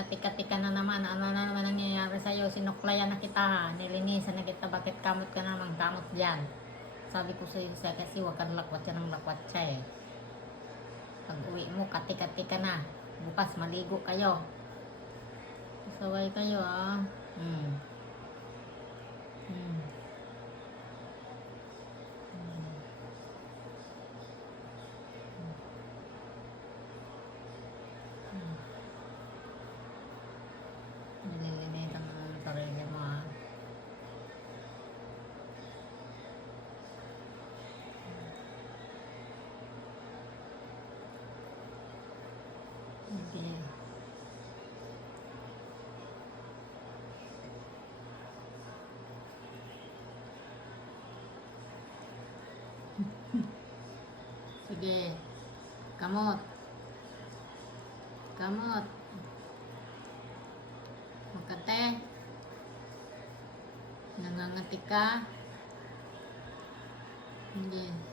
pinatika-tika na naman. Ano na naman nangyayari sa'yo? Sinuklayan na kita. Nilinisan na kita. Bakit kamot ka naman? Kamot dyan. Sabi ko sa'yo kasi huwag kang lakwat siya ng lakwat siya eh. Pag uwi mo, kati-kati ka na. Bukas, maligo kayo. Saway kayo ah. Nililinitan ang sarili mo ah. Hindi. Sige. Kamot. Kamot. Makate. Nangangati ka. Hindi.